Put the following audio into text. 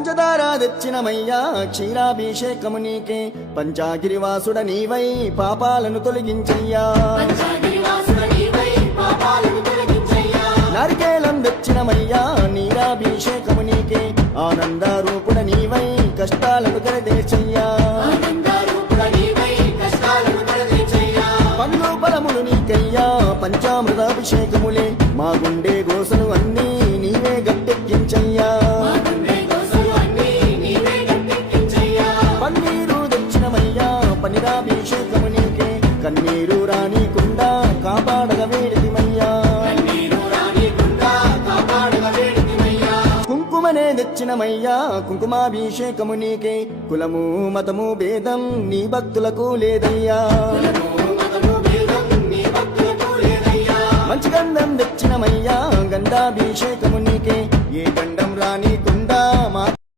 పంచదార తెచ్చినమయ్యా క్షీరాభిషేకము నీకే పంచాగిరివాసుడ నీవై పాపాలను తొలగించయ్యా నారికేలం తెచ్చినమయ్యా నీరాభిషేకము నీకే ఆనంద రూపుడ నీవై కష్టాలను కరదేశయ్యా పండ్లు ఫలములు నీకయ్యా పంచామృతాభిషేకములే మా గుండె గోసలు అన్నీ నీవే గట్టెక్కించయ్యా పన్నీరు తెచ్చినమయ్యా పన్నీరాభిషేకము నీకే కన్నీరు రానీకుండా కాపాడగ వేడితిమయ్యా కుంకుమనే తెచ్చినమయ్యా కుంకుమాభిషేకము నీకే కులము మతము భేదం నీ భక్తులకు లేదయ్యా మంచి గంధం తెచ్చినమయ్యా గంధాభిషేకము నీకే ఏ గంధం